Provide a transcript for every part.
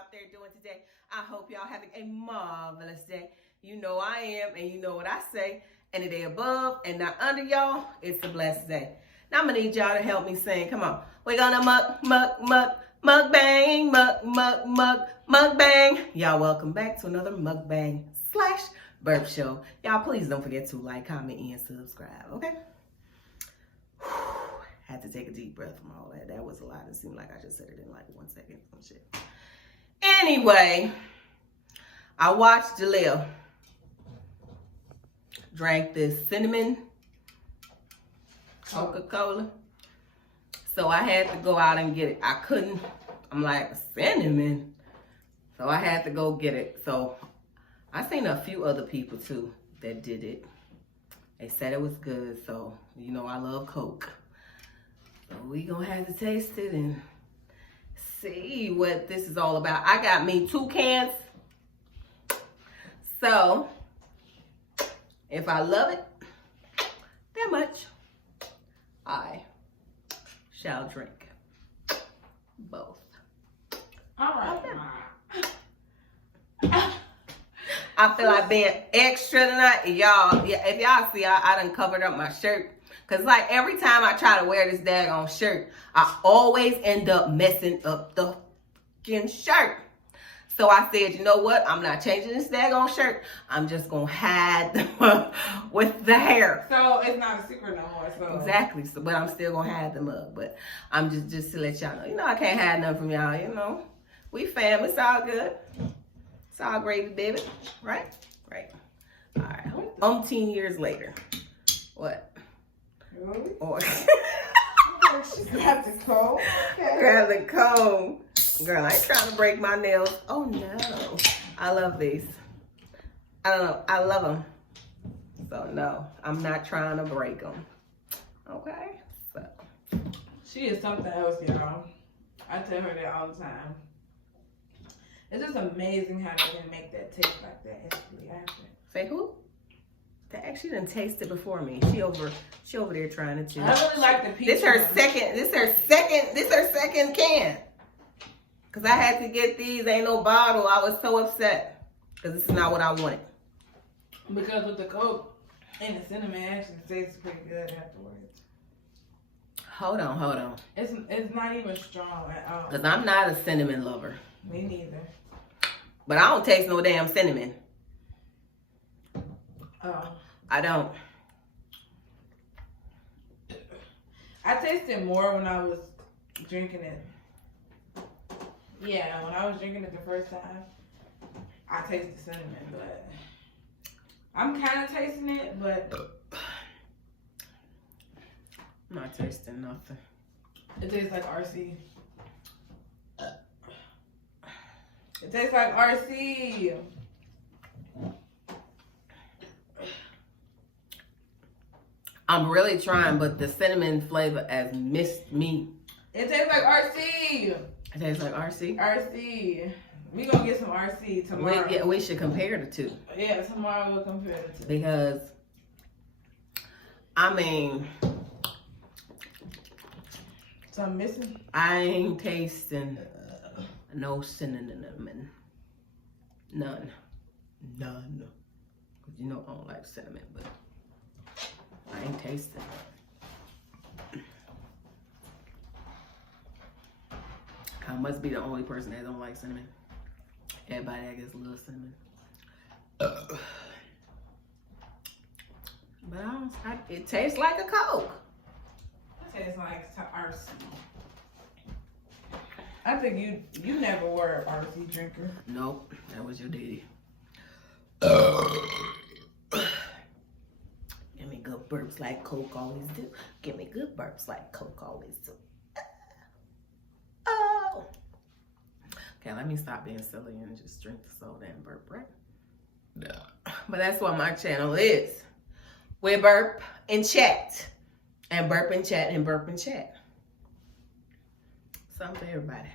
out there doing today? I hope y'all having a marvelous day. You know I am, and you know what I say. Any day above and not under y'all, it's a blessed day. Now I'm gonna need y'all to help me sing. Come on. We're gonna mukbang, mukbang. Y'all welcome back to another mukbang / burp show. Y'all please don't forget to like, comment, and subscribe, okay? Had to take a deep breath from all that. That was a lot. It seemed like I just said it in like 1 second. Some shit. Anyway, I watched Jaleel drank this cinnamon Coca-Cola. So I had to go out and get it. I couldn't. I'm like, cinnamon. So I had to go get it. So I seen a few other people too that did it. They said it was good. So, you know, I love Coke. So we gonna have to taste it and see what this is all about. I got me 2 cans. So if I love it that much, I shall drink both. All right. I feel like being extra tonight. Y'all, if y'all see, I done covered up my shirt. Because, like, every time I try to wear this daggone shirt, I always end up messing up the fucking shirt. So I said, you know what? I'm not changing this daggone shirt. I'm just going to hide them up with the hair. So it's not a secret no more. So exactly. So, but I'm still going to hide them up. But I'm just to let y'all know. You know, I can't hide nothing from y'all, you know. We fam. It's all good. It's all gravy, baby. Right? Right. All right. 18 years later. What? Really? Or She grabbed the comb. Okay. grab the comb. Girl, I ain't trying to break my nails. Oh no. I love these. I don't know. I love them. So no, I'm not trying to break them. Okay? So. She is something else, y'all. I tell her that all the time. It's just amazing how they can make that taste like that instantly after. Say who? That actually didn't taste it before me. She over there trying to too. I really like the peach. This her second can. Cause I had to get these. Ain't no bottle. I was so upset. Cause this is not what I wanted. Because with the Coke and the cinnamon actually tastes pretty good afterwards. Hold on. It's not even strong at all. Cause I'm not a cinnamon lover. Me neither. But I don't taste no damn cinnamon. Oh. I don't. I tasted more when I was drinking it. Yeah, when I was drinking it the first time, I tasted cinnamon, but I'm kind of tasting it, but I'm not tasting nothing. it tastes like RC. It tastes like RC. I'm really trying, but the cinnamon flavor has missed me. It tastes like RC. It tastes like RC? RC. We gonna get some RC tomorrow. We should compare the two. Yeah, tomorrow we'll compare the two. Because, I mean, Something missing? I ain't tasting no cinnamon. None. You know I don't like cinnamon, but I ain't tasting it. I must be the only person that don't like cinnamon. Everybody, I guess, loves cinnamon. But it tastes like a Coke. It tastes like RC. I think you never were an RC drinker. Nope, that was your daddy. Give me good burps like Coke always do. Give me good burps like Coke always do. Oh. Okay, let me stop being silly and just drink the soda and burp, right? Yeah. But that's what my channel is. We burp and chat. And burp and chat and burp and chat. Something for everybody.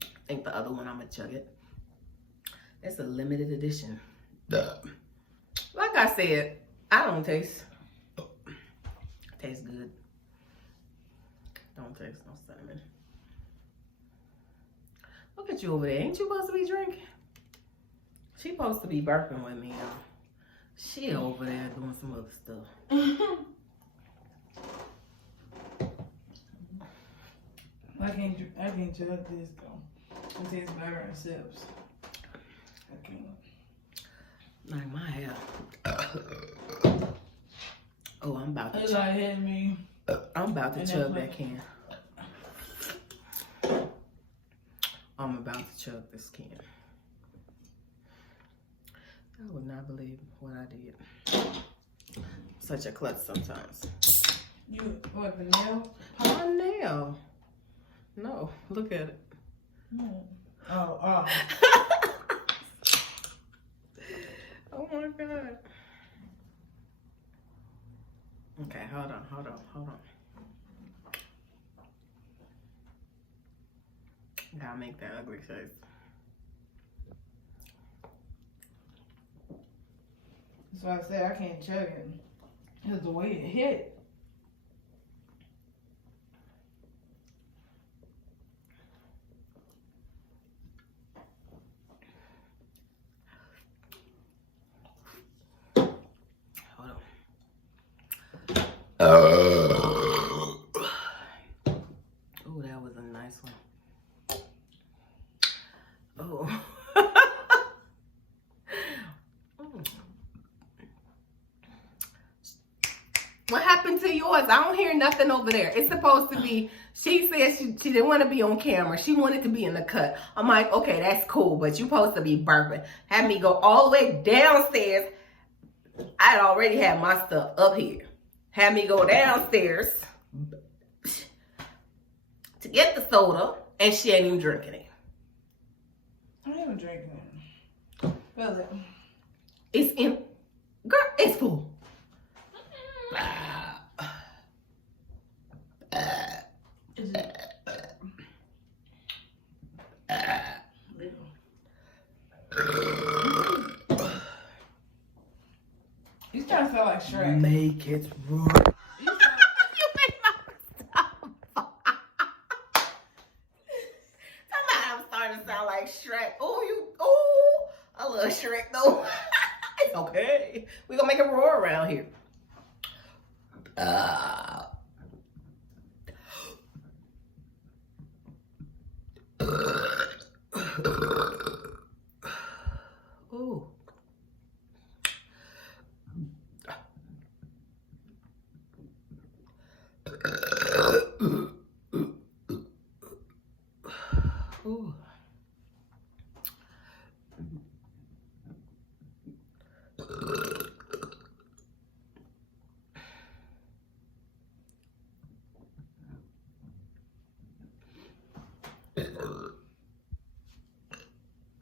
I think the other one, I'm gonna chug it. It's a limited edition. Like I said, I don't taste. Tastes good. don't taste no cinnamon. Look at you over there. Ain't you supposed to be drinking? She supposed to be burping with me, y'all. She over there doing some other stuff. I can't judge this though. It tastes better in sips. I can't. Like my hair. Oh, I'm about to It's like hitting me. I'm about to chug that can. I'm about to chug this can. I would not believe what I did. Such a klutz sometimes. You, what, the nail? My nail. No, look at it. Oh. Oh my God. Okay, hold on. Gotta make that ugly face. That's why I said I can't chug it. Because the way it hit. Hold on. Oh, that was a nice one. Oh. What happened to yours? I don't hear nothing over there. It's supposed to be, she said she didn't want to be on camera. She wanted to be in the cut. I'm like, okay, that's cool, but you're supposed to be burping. Had me go all the way downstairs. I had already had my stuff up here. Had me go downstairs to get the soda, and she ain't even drinking it. I ain't even drinking it. Feel it. It's in, girl, it's full. Is it? You starting to sound like Shrek. Make it roar. You sound You make my stop. Sometimes I'm starting to sound like Shrek. Oh, I love Shrek though. It's okay. We gonna make it roar around here. Ooh. Ooh.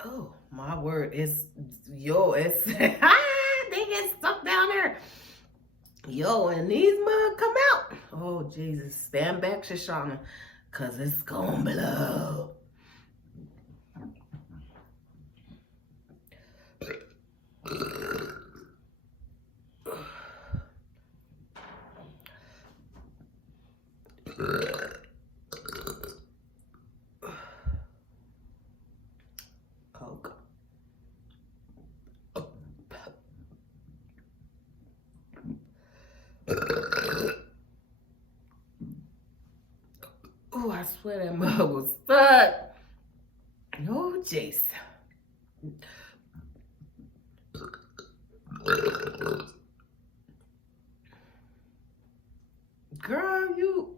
Oh, my word. It's they get stuck down there. Yo, and these mud come out. Oh, Jesus. Stand back, Shoshana, because it's going to blow. Coke. Oh, I swear that mug was stuck. Oh, jeez. Girl, you...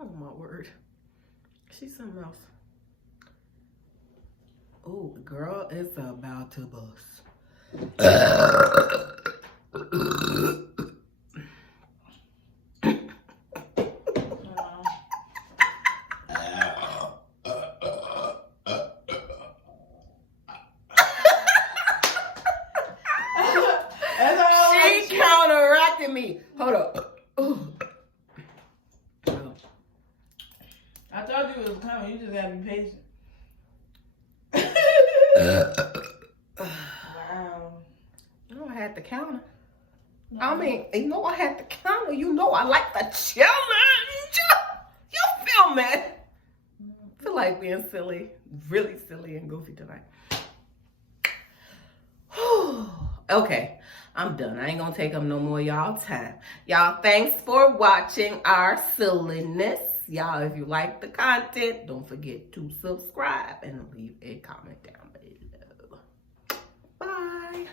Oh, my word. She's something else. Oh, girl, it's about to bust. She counteracted me. Hold up. I told you it was coming. You just gotta be patient. Wow. You know I had the counter. I mean, you know I had the counter. You know I like the challenge. comment. I feel like being silly, really silly and goofy tonight. Okay, I'm done. I ain't gonna take up no more y'all time. Y'all, thanks for watching our silliness. Y'all, if you like the content, don't forget to subscribe and leave a comment down below. Bye.